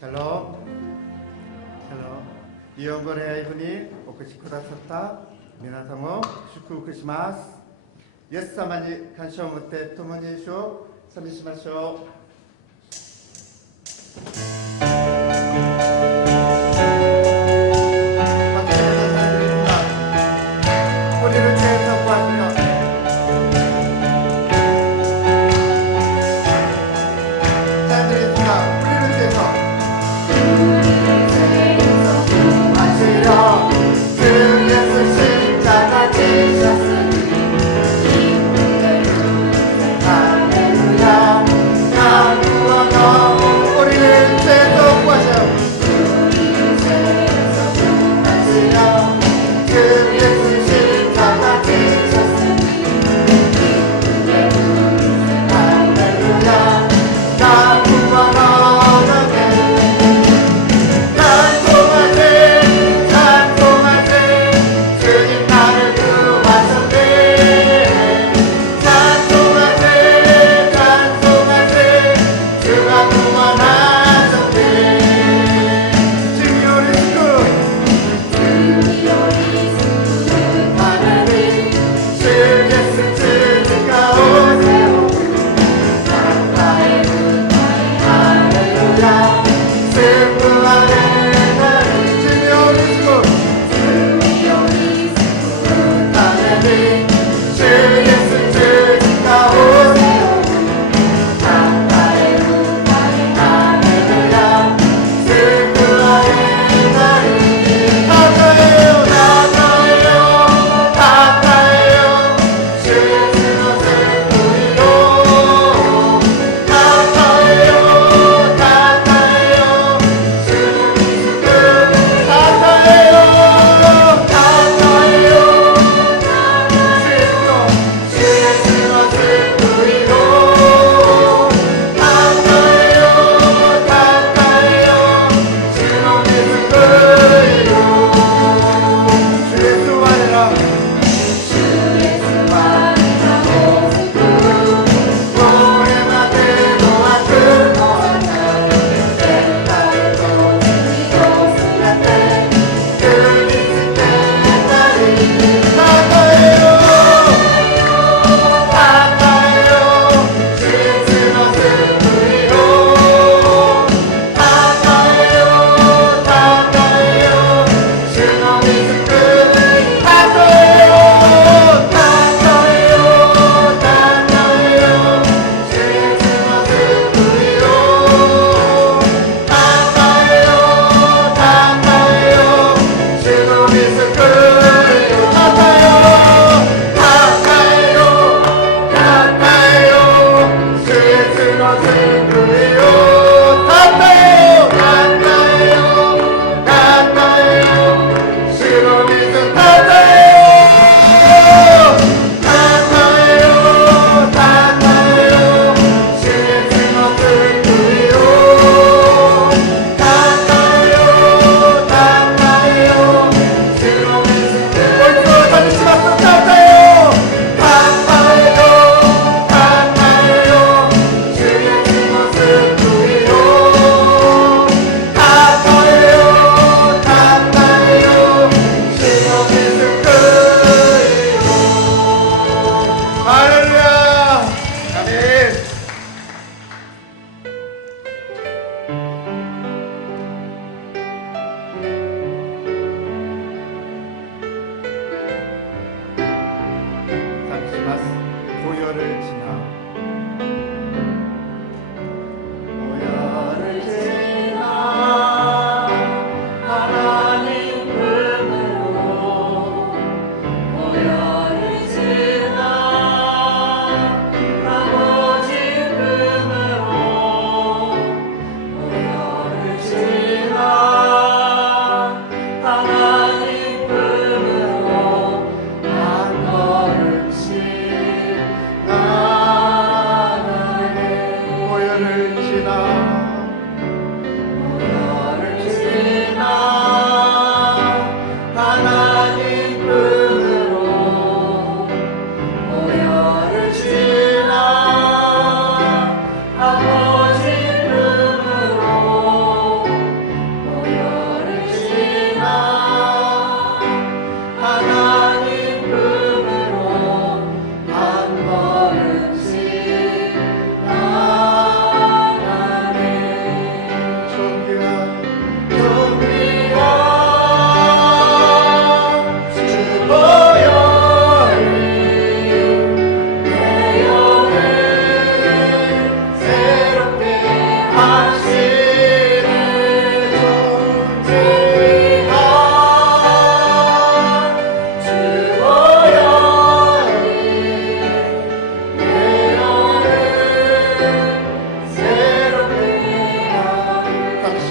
샬롬. 이온고레 이분이 오크시쿠라사타 미나상오 슈쿠크시마스. 예수사마니 간쇼 못해 토모니쇼 사비시마쇼. 박수에서 사드립니다. 우리를 죄에서 구하시며 사드립니다. 우리를 죄에서 하시려 주 예수 십자가 지셨으니 할렐루야.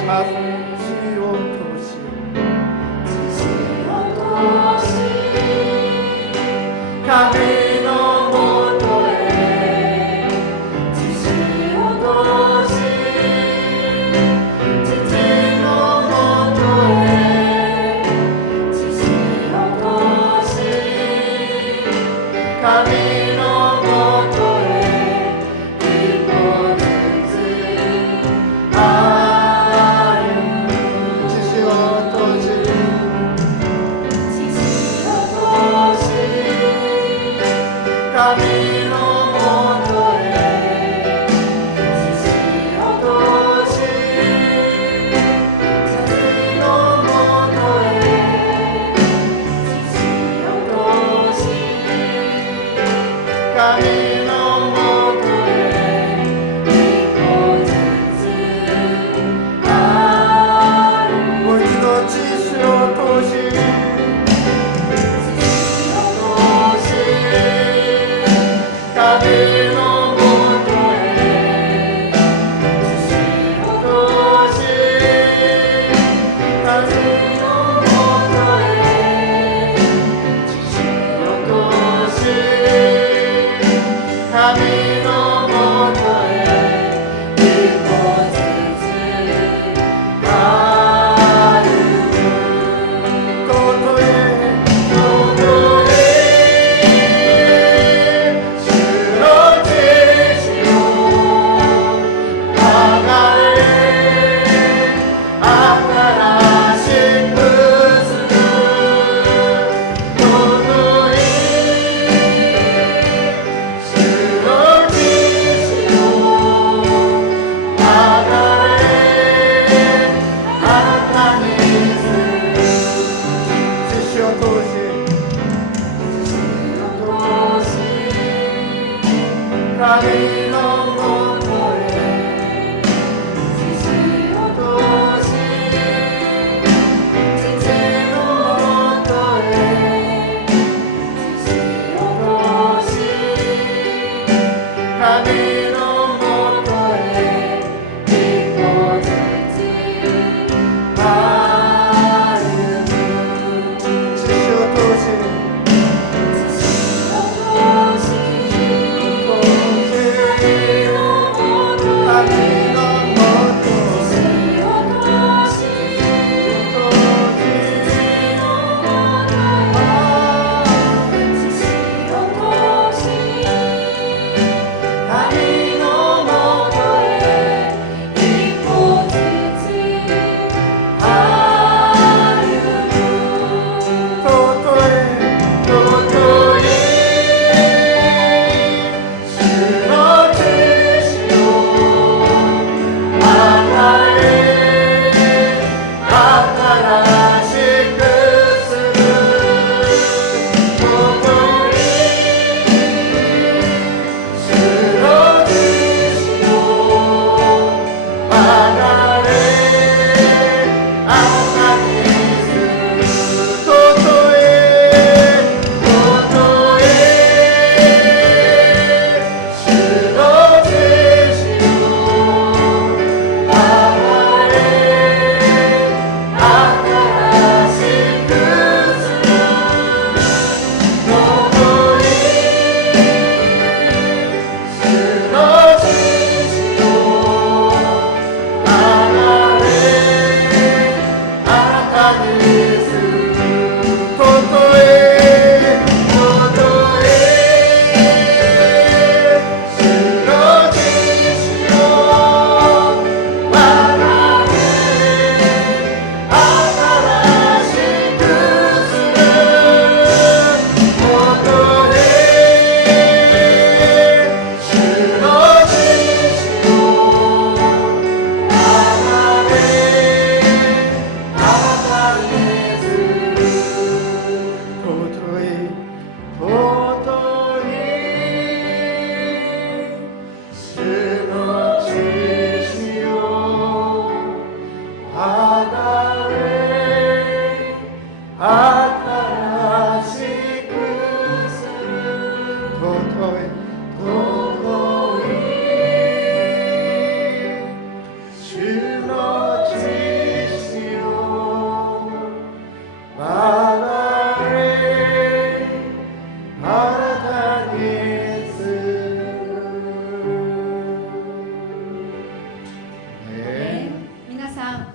Camino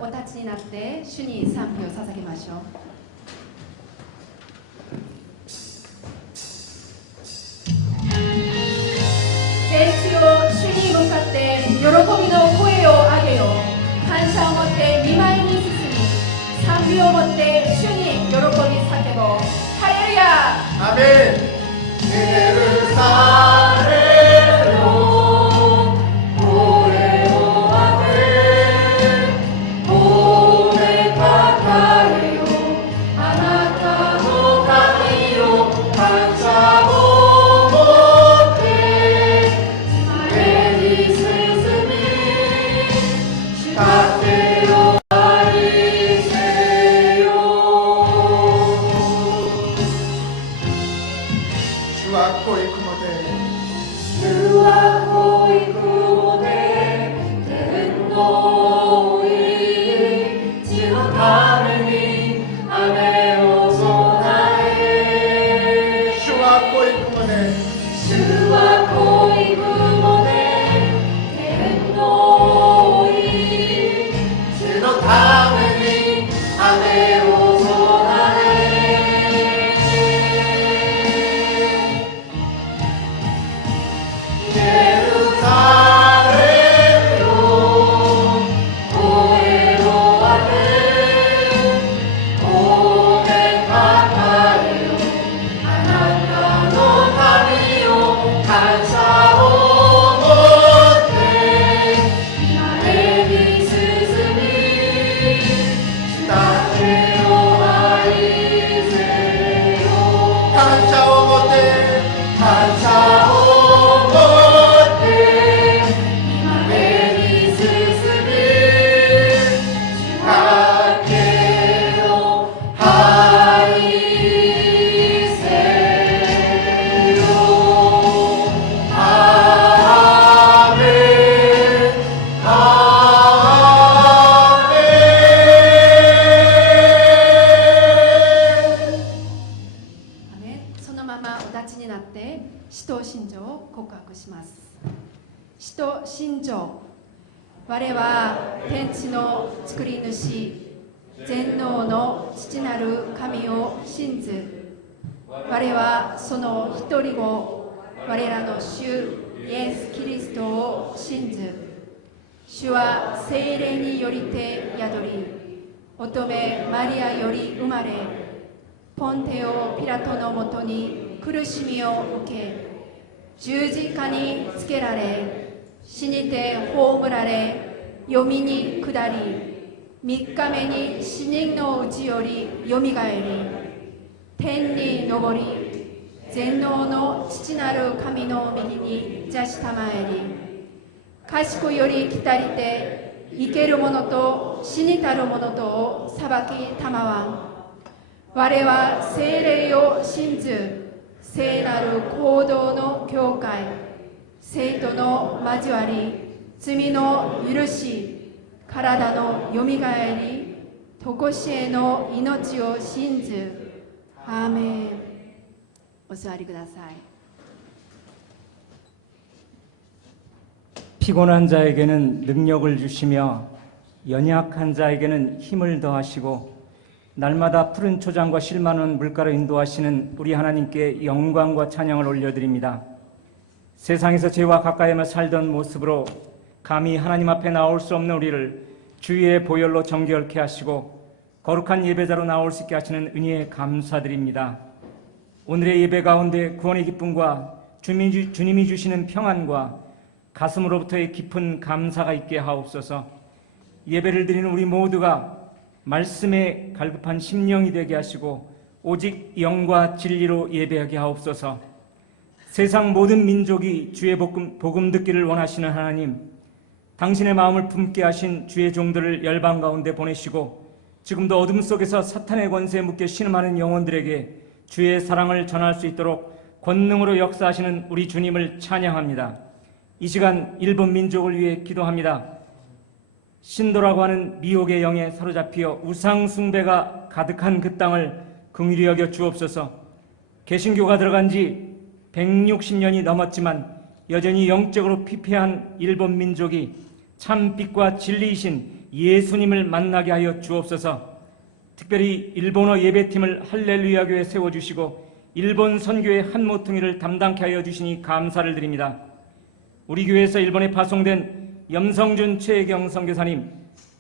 お立ちになって主に賛美を捧げましょう。天地を主に向かって喜びの声を上げよう。感謝を持って見舞いに進み、賛美を持って主に喜び叫ぼう。ハレルヤ。アメン。エルサレム、声を上げ、褒めたたえよ。あなたの神よ、感謝を持って前に進み、慕ってよ愛せよ。主はこう行くので、主はこう行くので、天の上、地のために雨を備え。主はこう行くので、主はこう行くので、天の上、地のために雨を備え。エルサレムよ、声を上げ、褒めたたえよ。あなたの神よ、感謝を持って前に進み、慕ってよ愛せよ。感謝を持って、感謝を持って前に進み、慕ってよ愛せよ。アーメン、アーメン。アメン。そのままお立ちになって使徒信条を告白します。使徒信条。我は天地の作り主、全能の父なる神を信ず。我はその一人子、我らの主イエス・キリストを信ず。主は聖霊によりて宿り、乙女マリアより生まれ、ポンテオ・ピラトのもとに苦しみを受け、十字架につけられ、死にて葬られ、読みに下り、3日目に死人のうちよりよみがえり、天に昇り、全能の父なる神の右に座したまえり、賢より来たりて、生ける者と死にたる者とを裁きたまわん。我は聖霊を信ず、聖なる行動の教会、生徒の交わり、罪の許し、体のよみがえり、とこしえの命を信ず。アーメン。お座りください。 피곤한 자에게는 능력을 주시며 연약한 자에게는 힘을 더하시고 날마다 푸른 초장과 실만한 물가로 인도하시는 우리 하나님께 영광과 찬양을 올려드립니다. 세상에서 죄와 가까이며 살던 모습으로 감히 하나님 앞에 나올 수 없는 우리를 주의 보혈로 정결케 하시고 거룩한 예배자로 나올 수 있게 하시는 은혜에 감사드립니다. 오늘의 예배 가운데 구원의 기쁨과 주님이 주시는 평안과 가슴으로부터의 깊은 감사가 있게 하옵소서. 예배를 드리는 우리 모두가 말씀에 갈급한 심령이 되게 하시고 오직 영과 진리로 예배하게 하옵소서. 세상 모든 민족이 주의 복음 듣기를 원하시는 하나님, 당신의 마음을 품게 하신 주의 종들을 열방 가운데 보내시고 지금도 어둠 속에서 사탄의 권세에 묶여 신음하는 영혼들에게 주의 사랑을 전할 수 있도록 권능으로 역사하시는 우리 주님을 찬양합니다. 이 시간 일본 민족을 위해 기도합니다. 신도라고 하는 미혹의 영에 사로잡히어 우상 숭배가 가득한 그 땅을 긍휼히 여겨 주옵소서. 개신교가 들어간 지 160년이 넘었지만 여전히 영적으로 피폐한 일본 민족이 참 빛과 진리이신 예수님을 만나게 하여 주옵소서. 특별히 일본어 예배팀을 할렐루야 교회에 세워주시고 일본 선교의 한 모퉁이를 담당케 하여 주시니 감사를 드립니다. 우리 교회에서 일본에 파송된 염성준 최경 선교사님,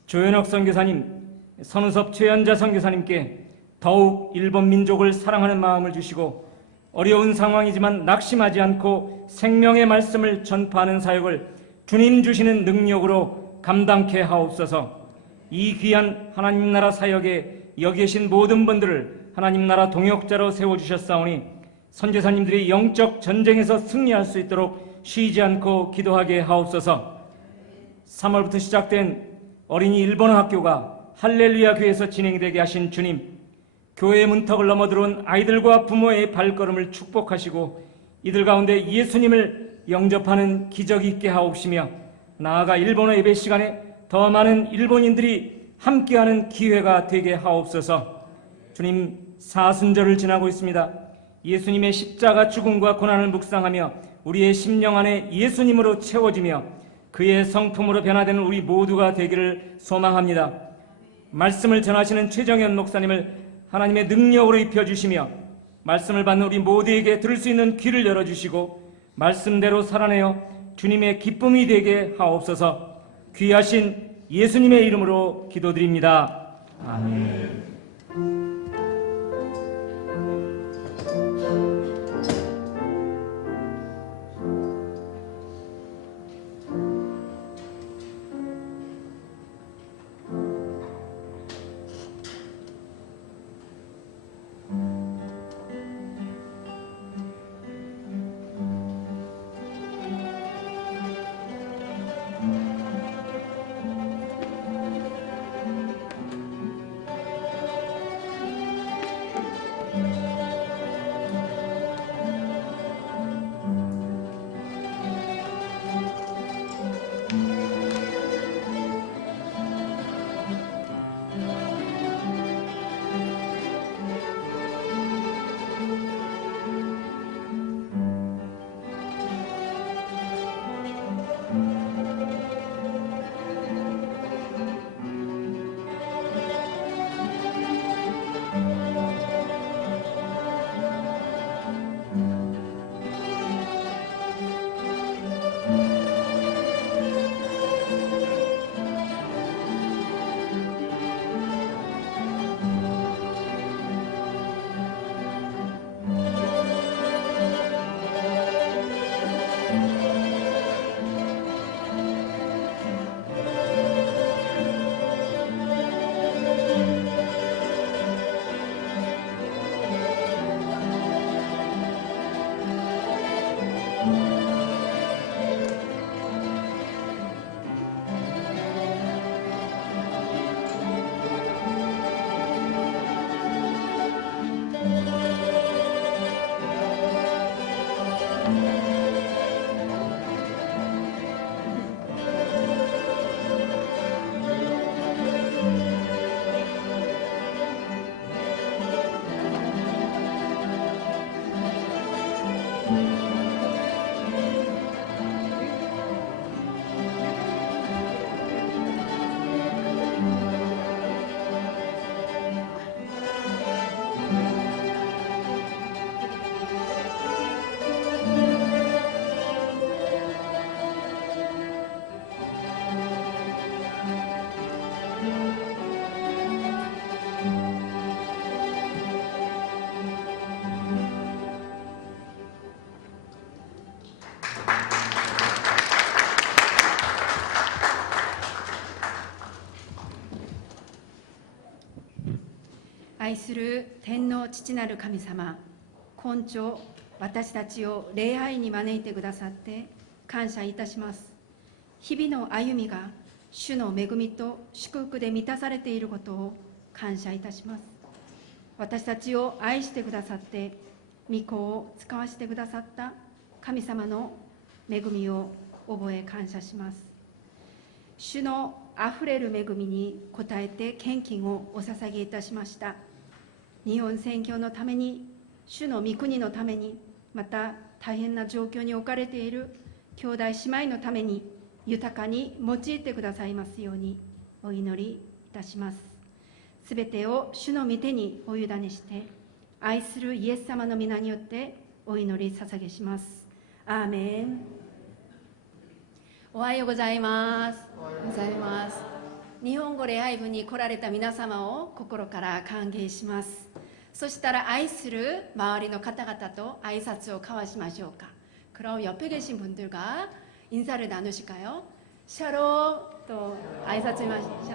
조현옥 선교사님, 선우섭 최연자 선교사님께 더욱 일본 민족을 사랑하는 마음을 주시고 어려운 상황이지만 낙심하지 않고 생명의 말씀을 전파하는 사역을 주님 주시는 능력으로 감당케 하옵소서. 이 귀한 하나님 나라 사역에 여기 계신 모든 분들을 하나님 나라 동역자로 세워주셨사오니 선교사님들이 영적 전쟁에서 승리할 수 있도록 쉬지 않고 기도하게 하옵소서. 3월부터 시작된 어린이 일본어 학교가 할렐루야 교회에서 진행되게 하신 주님, 교회의 문턱을 넘어 들어온 아이들과 부모의 발걸음을 축복하시고 이들 가운데 예수님을 영접하는 기적이 있게 하옵시며 나아가 일본어 예배 시간에 더 많은 일본인들이 함께하는 기회가 되게 하옵소서. 주님, 사순절을 지나고 있습니다. 예수님의 십자가 죽음과 고난을 묵상하며 우리의 심령 안에 예수님으로 채워지며 그의 성품으로 변화되는 우리 모두가 되기를 소망합니다. 말씀을 전하시는 최정현 목사님을 하나님의 능력으로 입혀주시며 말씀을 받는 우리 모두에게 들을 수 있는 귀를 열어주시고 말씀대로 살아내어 주님의 기쁨이 되게 하옵소서. 귀하신 예수님의 이름으로 기도드립니다. 아멘.愛する天の父なる神様、今朝私たちを礼拝に招いてくださって感謝いたします。日々の歩みが主の恵みと祝福で満たされていることを感謝いたします。私たちを愛してくださって御子を使わせてくださった神様の恵みを覚え感謝します。主のあふれる恵みに応えて献金をお捧げいたしました。日本宣教のために、主の御国のために、また大変な状況に置かれている兄弟姉妹のために豊かに用いてくださいますように、お祈りいたします。すべてを主の御手にお委ねして、愛するイエス様の皆によってお祈り捧げします。アーメン。おはようございます。おはようございます。日本語礼拝部に来られた皆様を心から歓迎します。そしたら愛する周りの方々と挨拶を交わしましょうか。그럼 옆에 계신 분들과 인사를 나누실까요? 샬롬 또挨拶마시죠.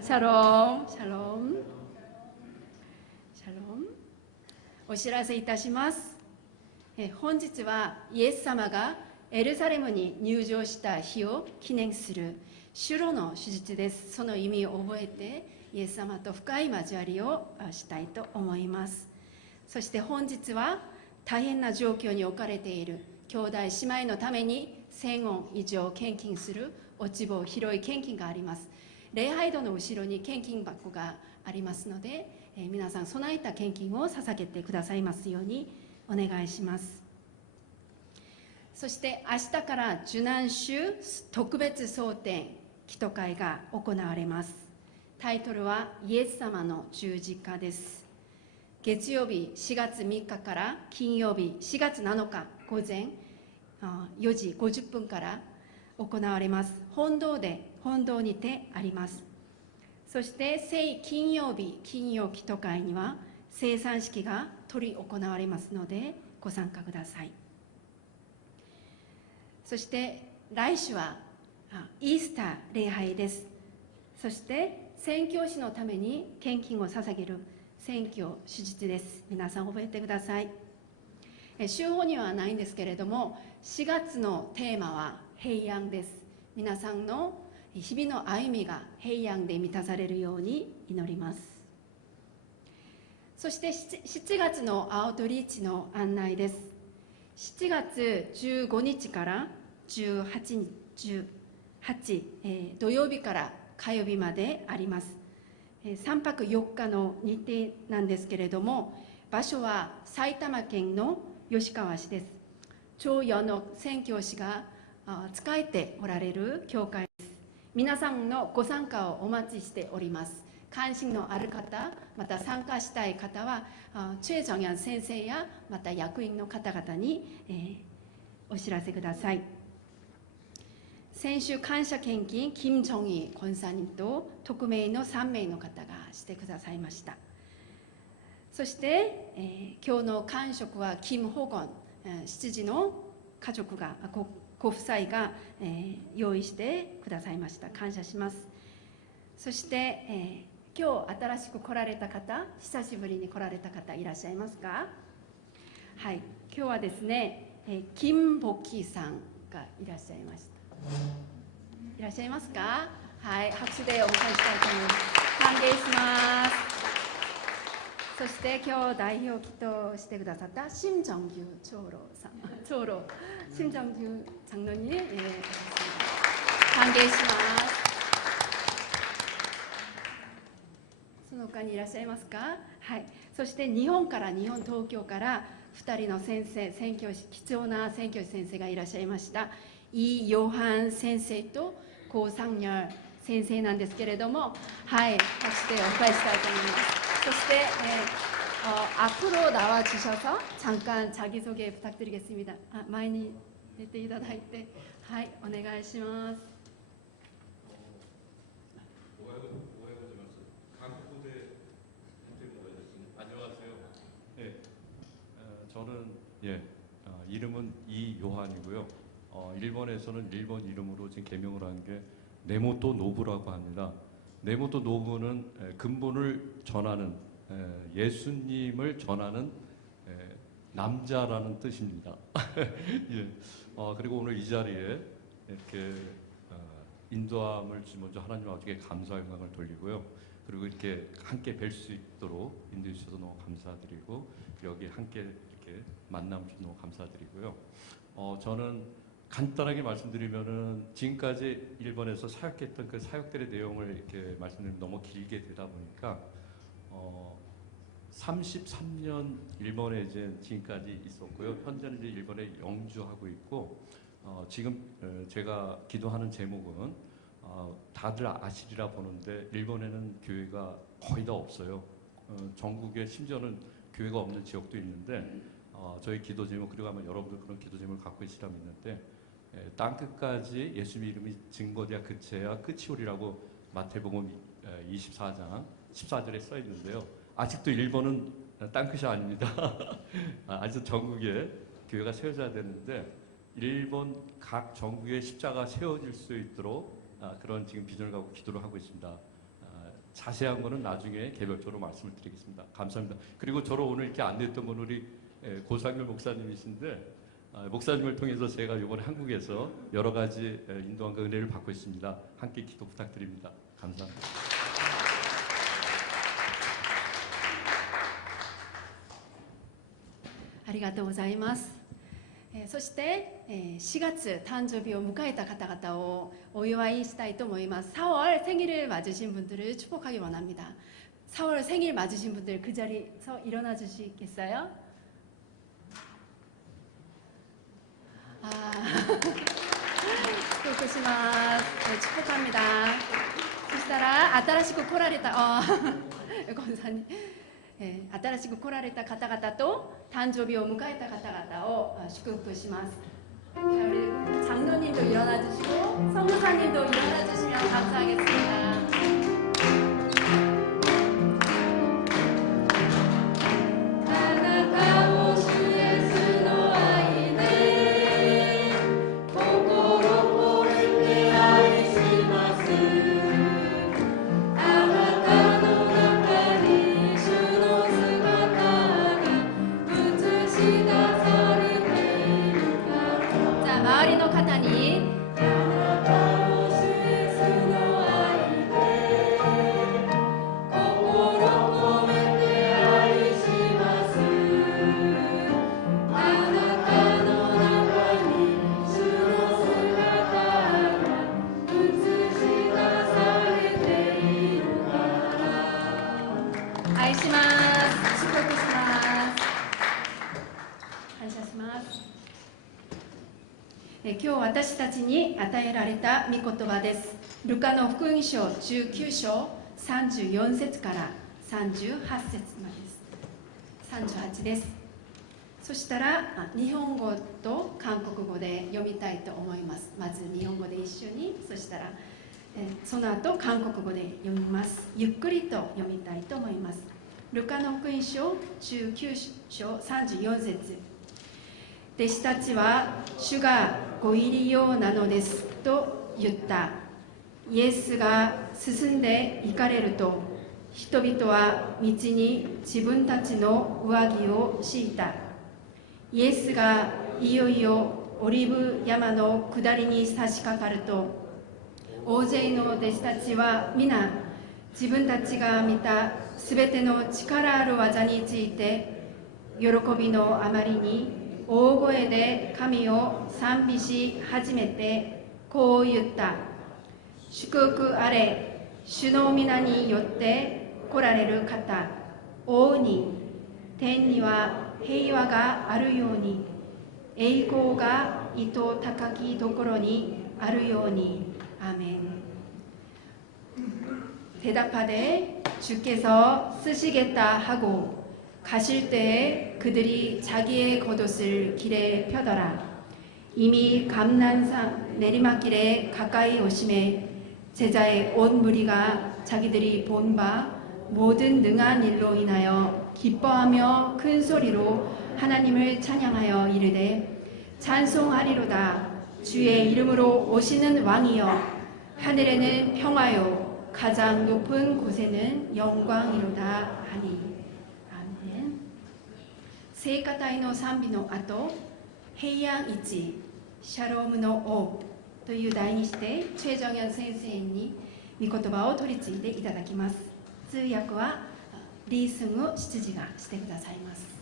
샬롬, 샬롬, 샬롬. お知らせいたします。本日はイエス様がエルサレムに入場した日を記念する主路の手術です。その意味を覚えてイエス様と深い交わりをしたいと思います。そして本日は大変な状況に置かれている兄弟姉妹のために1000ウォン以上献金する落ち棒広い献金があります。礼拝堂の後ろに献金箱がありますので、皆さん備えた献金を捧げてくださいますようにお願いします。そして明日から受難週特別蒼天祈祷会が行われます。タイトルはイエス様の十字架です。月曜日4月3日から金曜日4月7日午前4時50分から行われます。本堂にてあります。そして聖金曜日金曜祈祷会には聖餐式が執り行われますのでご参加ください。そして来週はイースター礼拝です。そして宣教師のために献金を捧げる宣教手術です。皆さん覚えてください。週報にはないんですけれども、4月のテーマは平安です。皆さんの日々の歩みが平安で満たされるように祈ります。そして7月のアウトリーチの案内です。7月15日から18、土曜日から火曜日まであります。3泊4日の日程なんですけれども、場所は埼玉県の吉川市です。張与の宣教師が仕えておられる教会です。皆さんのご参加をお待ちしております。関心のある方、また参加したい方はチェ・ジョンヤン先生やまた役員の方々に、お知らせください。先週感謝献金金正義권사님と匿名の3名の方がしてくださいました。そして、今日の感触はキム・ホゴン7時の家族がご夫妻が、用意してくださいました。感謝します。そして、今日新しく来られた方、久しぶりに来られた方いらっしゃいますか？はい、今日はですね、金ボキさんがいらっしゃいました。いらっしゃいますか？はい、拍手でお迎えしたいと思います。歓迎します。そして今日代表祈祷してくださった심정규長老さん、심정규長老に、歓迎します。その他にいらっしゃいますか？はい。そして日本東京から2人の先生、宣教師、貴重な宣教師先生がいらっしゃいました。イ・ヨハン先生と고상열先生なんですけれども、はい、拍手でお迎えしたいと思います。そして、앞으로 나와주셔서 잠깐 자기소개 부탁드리겠습니다.前に出ていただいて、はい、お願いします。저는 이름은 이요한이고요. 일본에서는 일본 이름으로 지금 개명을 한 게 네모토 노부라고 합니다. 네모토 노부는 근본을 전하는 예수님을 전하는 남자라는 뜻입니다. 예. 그리고 오늘 이 자리에 이렇게 인도함을 먼저 하나님 아버지께 감사 영광을 돌리고요. 그리고 이렇게 함께 뵐 수 있도록 인도해 주셔서 너무 감사드리고 여기 함께 이렇게 만남 주셔서 너무 감사드리고요. 저는 간단하게 말씀드리면은 지금까지 일본에서 사역했던 그 사역들의 내용을 이렇게 말씀드리면 너무 길게 되다 보니까 33년 일본에 이제 지금까지 있었고요. 현재는 이제 일본에 영주하고 있고 지금 제가 기도하는 제목은 다들 아시리라 보는데 일본에는 교회가 거의 다 없어요. 전국에 심지어는 교회가 없는 지역도 있는데 저희 기도 제목 그리고 아마 여러분들 그런 기도 제목을 갖고 계시라 믿는데 땅 끝까지 예수님 이름이 증거되어 그쳐야 끝이 오리라고 마태복음 24장 14절에 써 있는데요. 아직도 일본은 땅 끝이 아닙니다. 아직 전국에 교회가 세워져야 되는데 일본 각 전국에 십자가 세워질 수 있도록 그런 지금 비전을 갖고 기도를 하고 있습니다. 자세한 거는 나중에 개별적으로 말씀을 드리겠습니다. 감사합니다. 그리고 저를 오늘 이렇게 안내했던 분 우리 고상열 목사님이신데 목사님을 통해서 제가 이번에 한국에서 여러 가지 인도함과 은혜를 받고 있습니다. 함께 기도 부탁드립니다. 감사합니다. ありがとうございます。そして、4月誕生日を迎えた方々をお祝いしたいと思います。 4월 생일을 맞으신 분들을 축복하기 원합니다. 4월 생일 맞으신 분들 그 자리에서 일어나 주시겠어요? 축복하시마스. 축복합니다. そしたら新しく来られた권사님 新しく来られた方々と誕生日を迎えた方々を祝福します。 우리 장로님도 일어나 주시고 성무사님도 일어나 주시면 감사하겠습니다. 자, 周りの方に愛します。祝福します。感謝します。今日私たちに与えられた御言葉です。ルカの福音書19章34節から38節までです。38です。そしたら日本語と韓国語で読みたいと思います。まず日本語で一緒に、そしたらその後韓国語で読みます。ゆっくりと読みたいと思います。ルカの福音書19章34節。弟子たちは主がご入りようなのですと言った。イエスが進んで行かれると、人々は道に自分たちの上着を敷いた。イエスがいよいよオリブ山の下りに差し掛かると、大勢の弟子たちは皆自分たちが見たすべての力ある技について喜びのあまりに大声で神を賛美し始めてこう言った。祝福あれ、主の皆によって来られる方、王に天には平和があるように、栄光が意図高きところにあるように。아멘. 대답하되 주께서 쓰시겠다 하고 가실 때에 그들이 자기의 겉옷을 길에 펴더라. 이미 감난산 내리막길에 가까이 오심에 제자의 온 무리가 자기들이 본 바 모든 능한 일로 인하여 기뻐하며 큰 소리로 하나님을 찬양하여 이르되 찬송하리로다. 주의 이름으로 오시는 왕이여, 하늘에는 평화요, 가장 높은 곳에는 영광이로다 하니. 아멘. 聖歌隊の賛美の後、平安一シャロームの王という題にしてチェ・ジョンヨン先生に御言葉を取り次いでいただきます。通訳はリー・スング執事がしてくださいます。「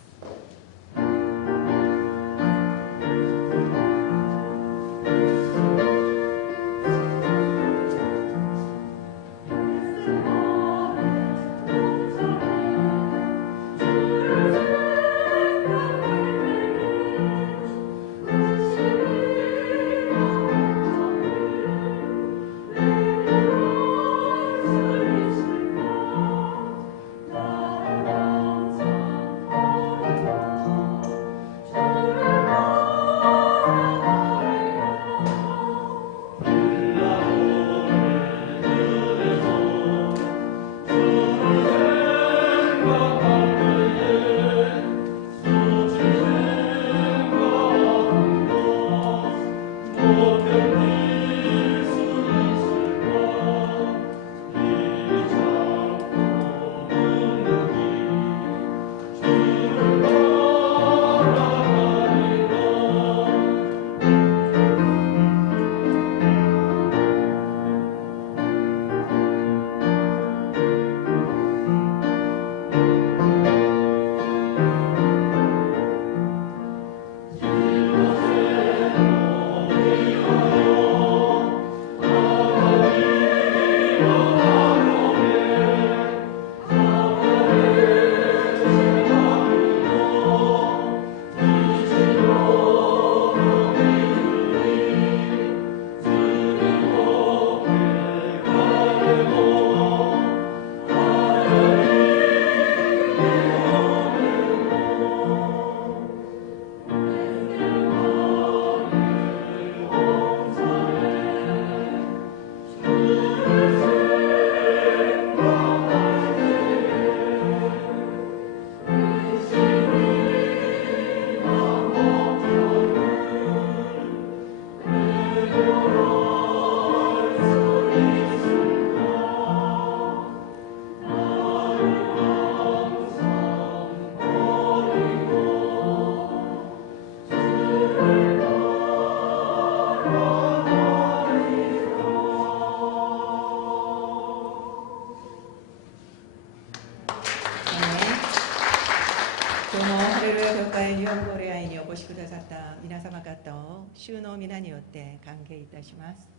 今日もハレルヤ教会日本語礼拝にお越しくださった皆様方を主の皆によって歓迎いたします。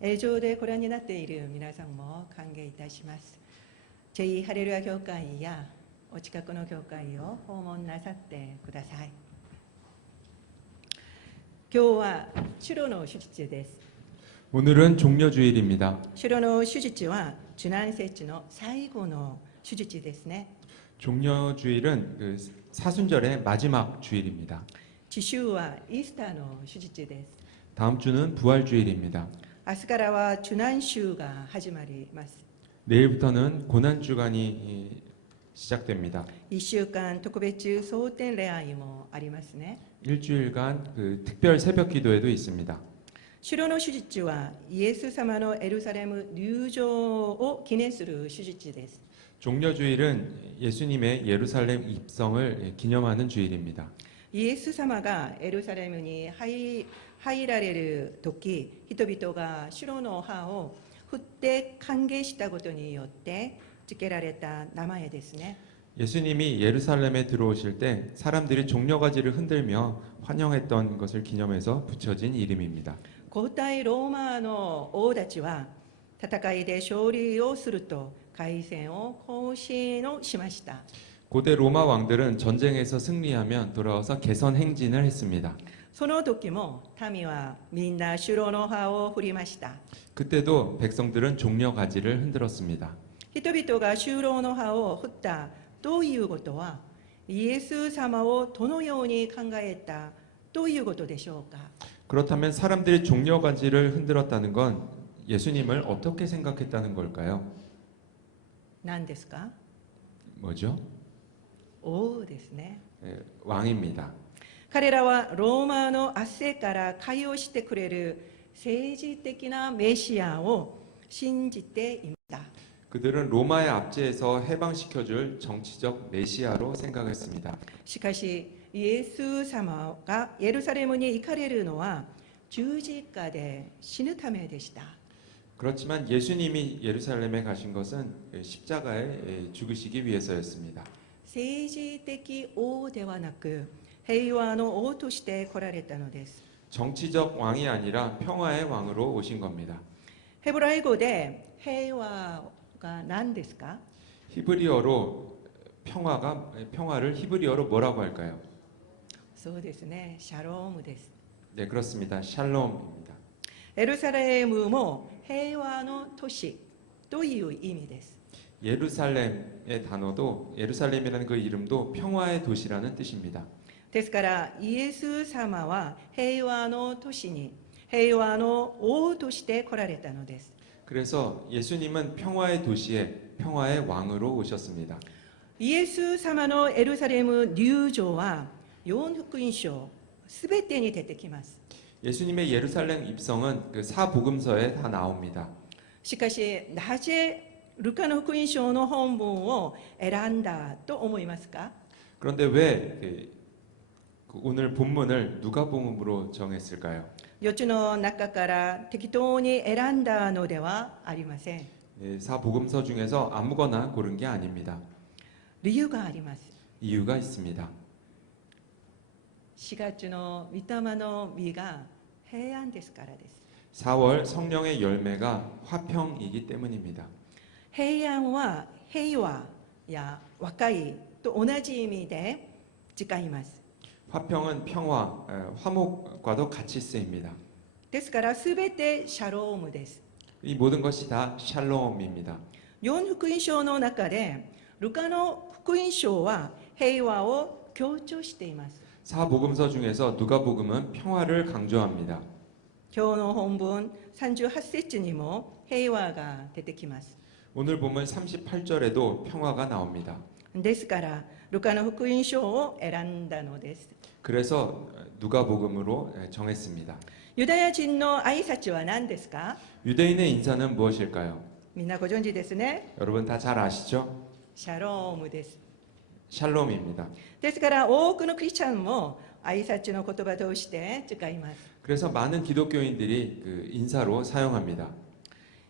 映像でご覧になっている皆さんも歓迎いたします。제2 ハレルヤ教会やお近くの教会を訪問なさってください。今日は主路の主日です。 오늘은 종려주일입니다. 主路の主日は受難節の最後の主日ですね。 종려주일은 그 사순절의 마지막 주일입니다. 次週はイースターの主日です。 다음 주는 부활주일입니다. 明日からは受難週が始まります。 내일부터는 고난주간이 시작됩니다. 1週間特別蒼天礼拝もありますね。 일주일간 그 특별 새벽 기도회도 있습니다. 主路の主日はイエス様のエルサレム入場を記念する主日です。 종려주일은 예수님의 예루살렘 입성을 기념하는 주일입니다. イエス様がエルサレムに入られる時、人々が主路の葉を振って歓迎したことによって付けられた名前ですね。 예수님이 예루살렘에 들어오실 때 사람들이 종려가지를 흔들며 환영했던 것을 기념해서 붙여진 이름입니다. 古代ローマの王たちは戦いで勝利をすると開戦を行進をしました。 고대 로마 왕들은 전쟁에서 승리하면 돌아와서 개선 행진을 했습니다. その時も民はみんな主路の葉を振りました。 그때도 백성들은 종려 가지를 흔들었습니다. 人々が主路の葉を振ったということはイエス様をどのように考えたということでしょうか。 그렇다면 사람들이 종려 가지를 흔들었다는 건 예수님을 어떻게 생각했다는 걸까요? 何ですか？ 뭐죠? 王ですね。 왕입니다. 彼らはローマの圧政から解放してくれる政治的なメシアを信じていました。 그들은 로마의 압제에서 해방시켜줄 정치적 메시아로 생각했습니다. しかしイエス様がエルサレムに行かれるのは十字架で死ぬためでした。 그렇지만 예수님이 예루살렘에 가신 것은 십자가에 죽으시기 위해서였습니다. 政治的王ではなく平和の王として来られたのです。 정치적 왕이 아니라 평화의 왕으로 오신 겁니다. ヘブライ語で平和が何ですか？ 히브리어로 평화를 히브리어로 뭐라고 할까요? そうですね、シャロームです。 네, 그렇습니다. 샬롬입니다. エルサレムも平和の都市という意味です。 예루살렘의 단어도 예루살렘이라는 그 이름도 평화의 도시라는 뜻입니다. ですからイエス様は平和の都市に平和の王として来られたのです。 그래서 예수님은 평화의 도시에 평화의 왕으로 오셨습니다. イエス様のエルサレム入場は4福音書すべてに出てきます。 예수님의 예루살렘 입성은 그 사복음서에 다 나옵니다. しかしなぜルカの福音書の本文を選んだと思いますか？ 그런데 왜 오늘 본문을 누가복음으로 정했을까요? 4つの中から適当に選んだのではありません。 사복음서 중에서 아무거나 고른 게 아닙니다. 理由があります。 이유가 있습니다. 4月の御霊の実が平安ですからです。 4월 성령의 열매가 화평이기 때문입니다. 平安は平和や和解と同じ意味で使います。 화평은 평화, 화목과도 같이 쓰입니다. ですからすべてシャロームです。 이 모든 것이 다 샬롬입니다. 4福音書の中でルカの福音書は平和を強調しています。 사복음서 중에서 누가복음은 평화를 강조합니다. 今日の本文38節にも平和が出てきます。 오늘 보면 38절에도 평화가 나옵니다. ですからルカの福音書を選んだのです。 그래서 누가복음으로 정했습니다. ユダヤ人の挨拶は何ですか？ 유대인의 인사는 무엇일까요? みんなご存知ですね。 여러분 다 잘 아시죠? シャロームです。 샬롬입니다. ですから多くのクリスチャンも挨拶の言葉として使います。 그래서 많은 기독교인들이 그 인사로 사용합니다.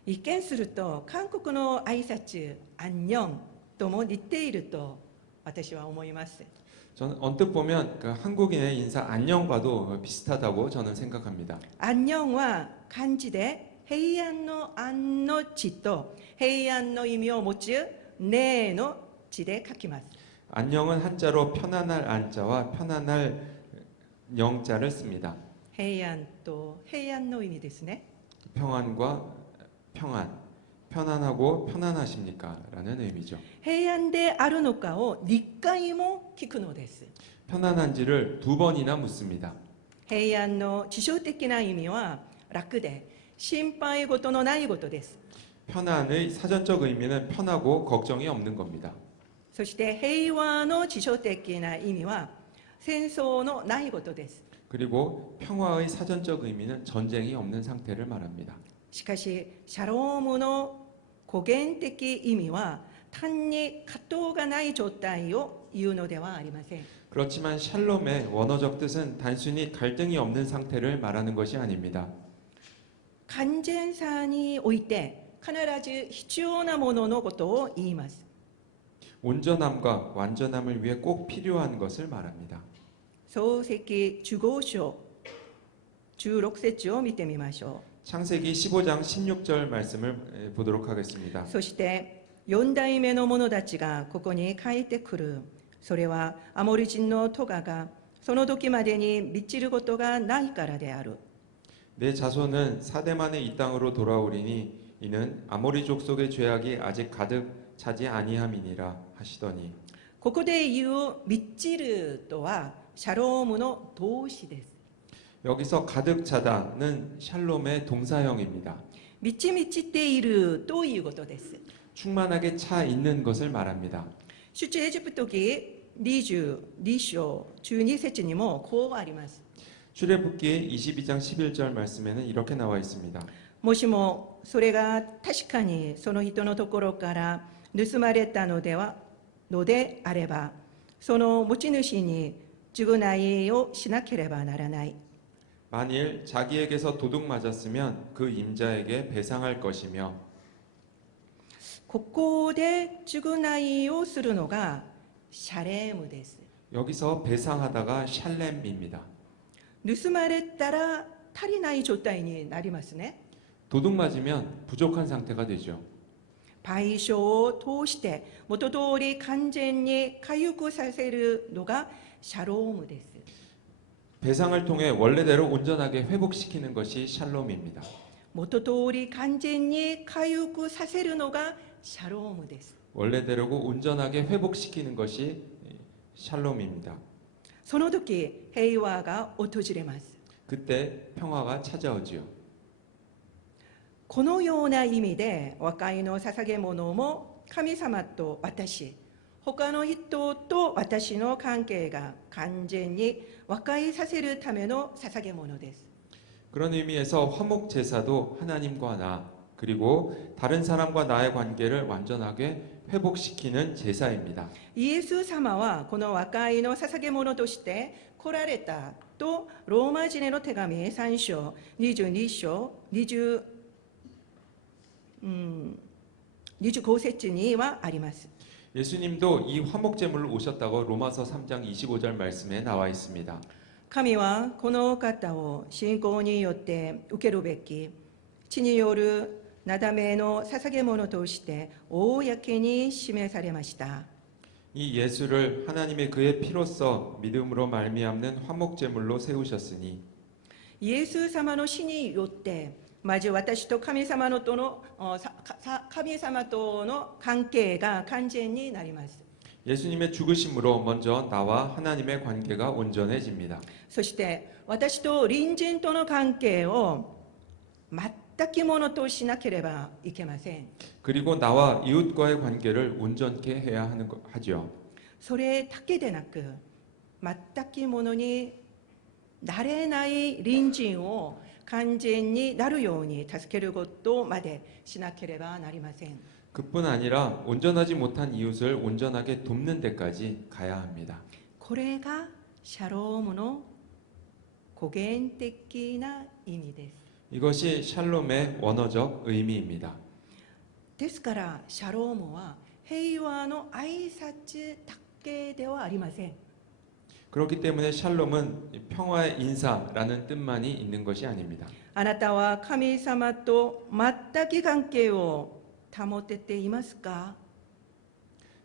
一見すると韓国の挨拶、アンニョンとも似ていると私は思います。 저는 언뜻 보면 그 한국인의 인사 안녕과도 비슷하다고 저는 생각합니다. 安寧は漢字で平安の安の地と平安の意味を持つねの地で書きます。 안녕은 한자로 편안할 안자와 편안할 영자를 씁니다. 平安と平安の意味ですね。 평안과 평안, 편안하고 편안하십니까? 라는 의미죠. 平安であるのかを2回も聞くのです。 편안한지를 2번이나 묻습니다. 平安の抽象的な意味は楽で心配事のないことです。 편안의 사전적 의미는 편하고 걱정이 없는 겁니다. そして平和の抽象的な意味は戦争のないことです。 그리고 평화의 사전적 의미는 전쟁이 없는 상태를 말합니다. しかしシャロームの語源的意味は単に葛藤がない状態を言うのではありません。 그렇지만 샬롬의 원어적 뜻은 단순히 갈등이 없는 상태를 말하는 것이 아닙니다. 完全さにおいて必ず必要なもののことを言います。 온전함과 완전함을 위해 꼭 필요한 것을 말합니다. 創世記15章16節を見てみましょ 창세기 15장 16절 말씀을 보도록 하겠습니다. う。そして4代目の者たちがここに帰ってくる。それはアモリ人のトガがその時までに満ちることがないからである。 내 자손은 4대 만에 이 땅으로 돌아오리니 이는 아모리 족속의 죄악이 아직 가득 차지 아니함이니라 하시더니 ここで言う満ちるとはシャロームの動詞です。 여기서 가득 차다는 샬롬의 동사형입니다. 満ち満ちているということです。 충만하게 차 있는 것을 말합니다. 出エジプト記22章12節にもこうあります。 출애굽기 22장 11절 말씀에는 이렇게 나와 있습니다. もしもそれが確かにその人のところから盗まれたのであれば、その持ち主に償いをしなければならない。 만일 자기에게서 도둑 맞았으면 그 임자에게 배상할 것이며 ここで償いをするのがシャレームです。 여기서 배상하다가 샬렘입니다. 盗まれたら足りない状態になりますね。 도둑 맞으면 부족한 상태가 되죠. 賠償を通して元通り完全に回復させるのがシャロームです。 배상을 통해 원래대로 온전하게 회복시키는 것이 샬롬입니다. 元通り完全に回復させるのがシャロームです。 원래대로고 온전하게 회복시키는 것이 샬롬입니다. その時平和が訪れます。 그때 평화가 찾아오지요. このような意味で和解の捧げ物も神様と私、他の人と私の関係が完全に和解させるための捧げ物です。 그런 의미에서 화목 제사도 하나님과 나 그리고 다른 사람과 나의 관계를 완전하게 회복시키는 제사입니다. イエス様はこの和解の捧げ物として来られたとローマ人への手紙3章22章25節にはあります。 예수님도 이 화목제물로 오셨다고 로마서 3장 25절 말씀에 나와 있습니다. 神はこの方を信仰によって受けるべき地によるなだめの捧げ物として公に示されました。 이 예수를 하나님의 그의 피로써 믿음으로 말미암는 화목제물로 세우셨으니 イエス様の死によってまず私と神様との関係が完全になります。 예수님의 죽으심으로 먼저 나와 하나님의 관계가 온전해집니다. そして私と隣人との関係を全くものとしなければいけません。 그리고 나와 이웃과의 관계를 온전케 해야 하죠. それだけでなく全くものになれない隣人を完全になるように助けることまでしなければなりません。 그뿐 아니라 온전하지 못한 이웃을 온전하게 돕는 데까지 가야 합니다. これがシャロームの語源的な意味です。 이것이 샬롬의 원어적 의미입니다. ですからシャロームは平和の挨拶だけではありません。 그렇기 때문에 샬롬은 평화의 인사라는 뜻만이 있는 것이 아닙니다. あなたは神様と全く関係を保てていますか？